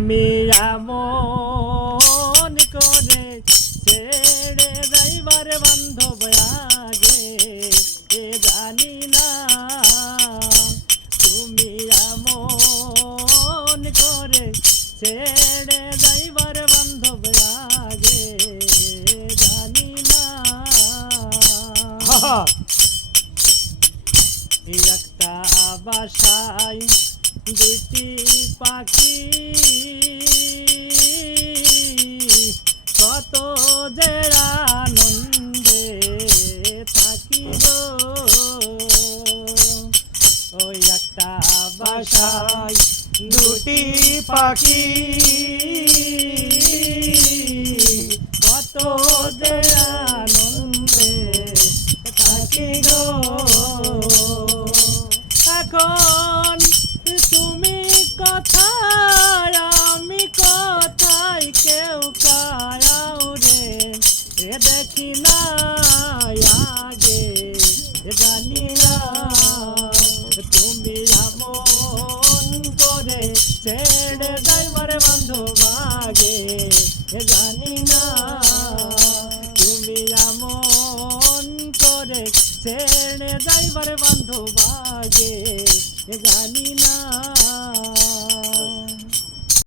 তুমি এমন করে ছেড়ে যাইবার বান্ধব আগে এ জানি না। তুমি এমন করে ছেড়ে যাইবার বান্ধব আগে জানি না। একটা বাসায় দুটি পাখি কত যে আনন্দে থাকি গো। ওই একটা বাসায় দুটি পাখি কত যে আনন্দে থাকি গো। এখন তুমি কোথায় আমি কোথায় কেউ কায়াও রে এ দেখি না আগে জানি না। তুমি এমন করে ছেড়ে যাইবার বান্ধব আগে জানি না। তুমি এমন করে ছেড়ে যাইবার বান্ধব আগে জানি না।